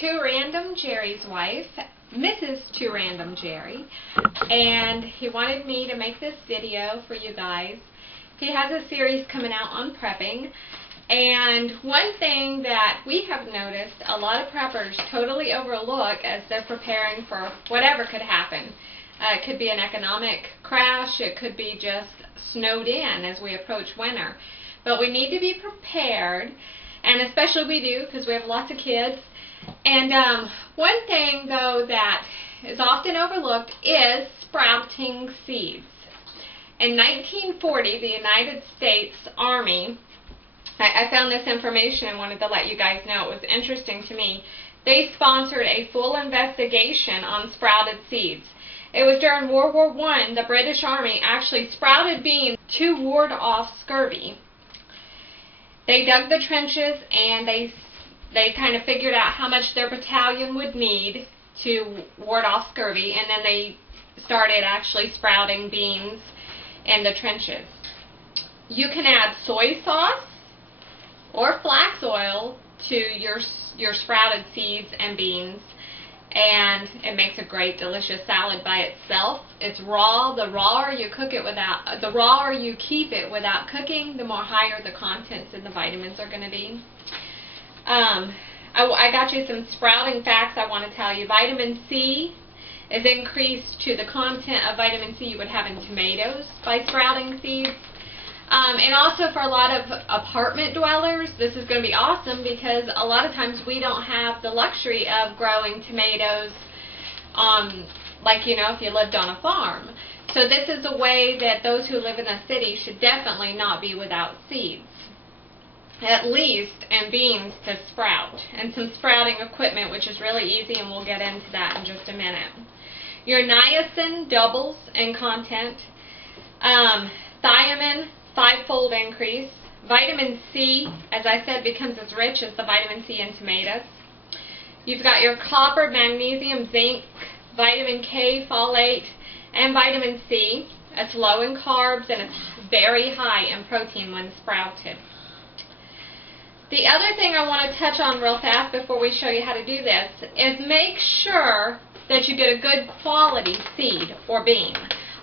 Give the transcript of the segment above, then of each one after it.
Too Random Jerry's wife, Mrs. Too Random Jerry, and he wanted me to make this video for you guys. He has a series coming out on prepping, and one thing that we have noticed a lot of preppers totally overlook as they're preparing for whatever could happen. It could be an economic crash, it could be just snowed in as we approach winter. But we need to be prepared, and especially we do because we have lots of kids. And one thing, though, that is often overlooked is sprouting seeds. In 1940, the United States Army, I found this information and wanted to let you guys know. It was interesting to me. They sponsored a full investigation on sprouted seeds. It was during World War I, the British Army actually sprouted beans to ward off scurvy. They dug the trenches and they kind of figured out how much their battalion would need to ward off scurvy, and then they started actually sprouting beans in the trenches. You can add soy sauce or flax oil to your sprouted seeds and beans, and it makes a great delicious salad by itself. It's raw. The rawer you keep it without cooking, the more higher the contents and the vitamins are going to be. I got you some sprouting facts I want to tell you. Vitamin C is increased to the content of vitamin C you would have in tomatoes by sprouting seeds. And also for a lot of apartment dwellers, this is going to be awesome because a lot of times we don't have the luxury of growing tomatoes like, you know, if you lived on a farm. So this is a way that those who live in the city should definitely not be without seeds, at least, and beans to sprout, and some sprouting equipment, which is really easy, and we'll get into that in just a minute. Your niacin doubles in content. Thiamine, 5-fold increase. Vitamin C, as I said, becomes as rich as the vitamin C in tomatoes. You've got your copper, magnesium, zinc, vitamin K, folate, and vitamin C. It's low in carbs and it's very high in protein when sprouted. The other thing I want to touch on real fast before we show you how to do this is make sure that you get a good quality seed or bean.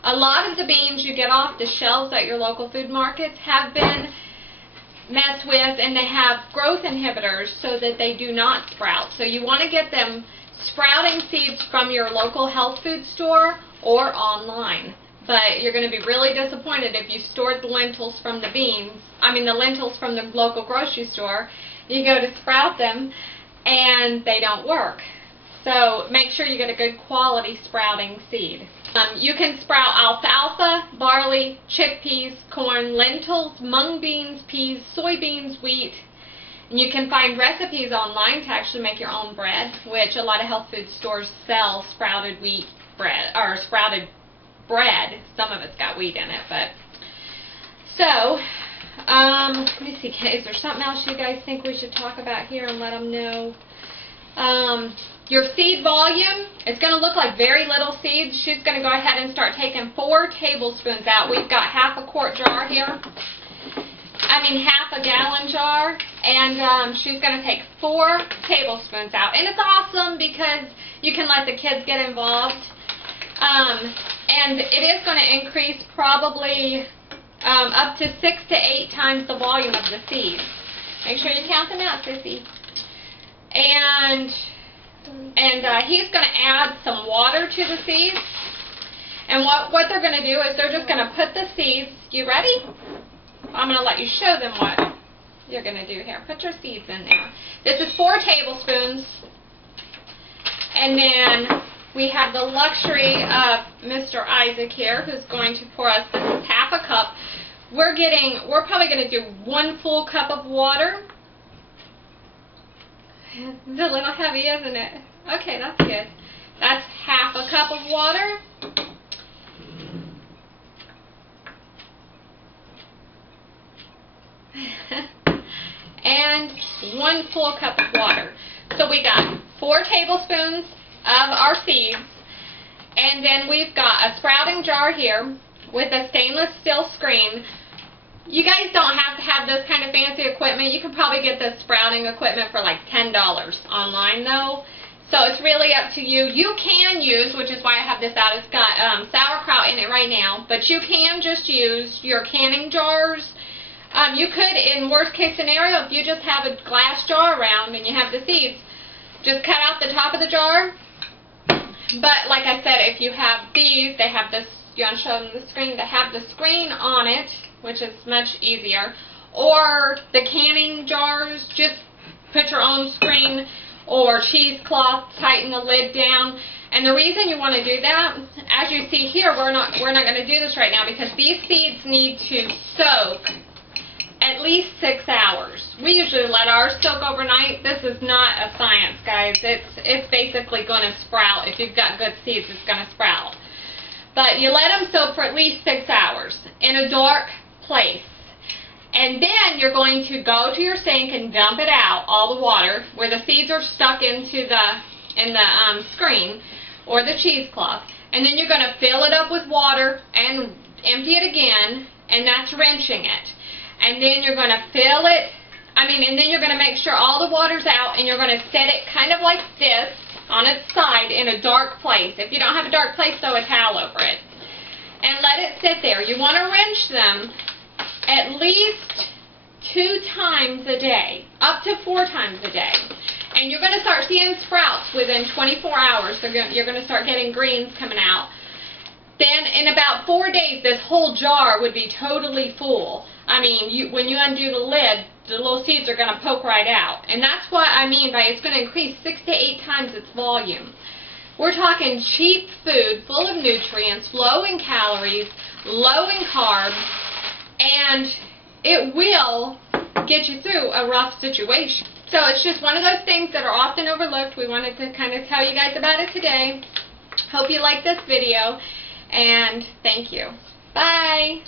A lot of the beans you get off the shelves at your local food markets have been messed with, and they have growth inhibitors so that they do not sprout. So you want to get them sprouting seeds from your local health food store or online. But you're going to be really disappointed if you stored the lentils from the lentils from the local grocery store. You go to sprout them and they don't work. So make sure you get a good quality sprouting seed. You can sprout alfalfa, barley, chickpeas, corn, lentils, mung beans, peas, soybeans, wheat. And you can find recipes online to actually make your own bread, which a lot of health food stores sell sprouted wheat bread, or sprouted bread. Some of it's got wheat in it, but so let me see, is there something else you guys think we should talk about here and let them know? Your seed volume, it's going to look like very little seeds. She's going to go ahead and start taking 4 tablespoons out. We've got half a quart jar here. Half a gallon jar, and she's going to take 4 tablespoons out. And it's awesome because you can let the kids get involved. And it is going to increase probably up to 6 to 8 times the volume of the seeds. Make sure you count them out, Sissy. And he's going to add some water to the seeds. And what they're going to do is they're just going to put the seeds, you ready? I'm going to let you show them what you're going to do here. Put your seeds in there. This is 4 tablespoons. And then we have the luxury of Mr. Isaac here, who's going to pour us, this is half a cup. We're probably going to do 1 full cup of water. It's a little heavy, isn't it? Okay, that's good. That's half a cup of water. And 1 full cup of water. So we got 4 tablespoons of our seeds, and then we've got a sprouting jar here with a stainless steel screen. You guys don't have to have this kind of fancy equipment. You can probably get this sprouting equipment for like $10 online though. So it's really up to you. You can use, which is why I have this out, it's got sauerkraut in it right now, but you can just use your canning jars. You could, in worst case scenario, if you just have a glass jar around and you have the seeds, just cut out the top of the jar. But like I said, if you have these, they have this, you want to show them the screen, they have the screen on it, which is much easier. Or the canning jars, just put your own screen or cheesecloth, tighten the lid down. And the reason you want to do that, as you see here, we're not going to do this right now because these seeds need to soak at least 6 hours. We usually let ours soak overnight. This is not a science, guys. It's basically going to sprout. If you've got good seeds, it's going to sprout. But you let them soak for at least 6 hours in a dark place. And then you're going to go to your sink and dump it out, all the water, where the seeds are stuck into the screen or the cheesecloth. And then you're going to fill it up with water and empty it again, and that's wrenching it. And then you're going to fill it, and then you're going to make sure all the water's out, and you're going to set it kind of like this on its side in a dark place. If you don't have a dark place, throw a towel over it. And let it sit there. You want to wrench them at least 2 times a day, up to 4 times a day. And you're going to start seeing sprouts within 24 hours. So you're going to start getting greens coming out. Then in about 4 days, this whole jar would be totally full. When you undo the lid, the little seeds are going to poke right out. And that's what I mean by it's going to increase 6 to 8 times its volume. We're talking cheap food, full of nutrients, low in calories, low in carbs, and it will get you through a rough situation. So it's just one of those things that are often overlooked. We wanted to kind of tell you guys about it today. Hope you like this video, and thank you. Bye!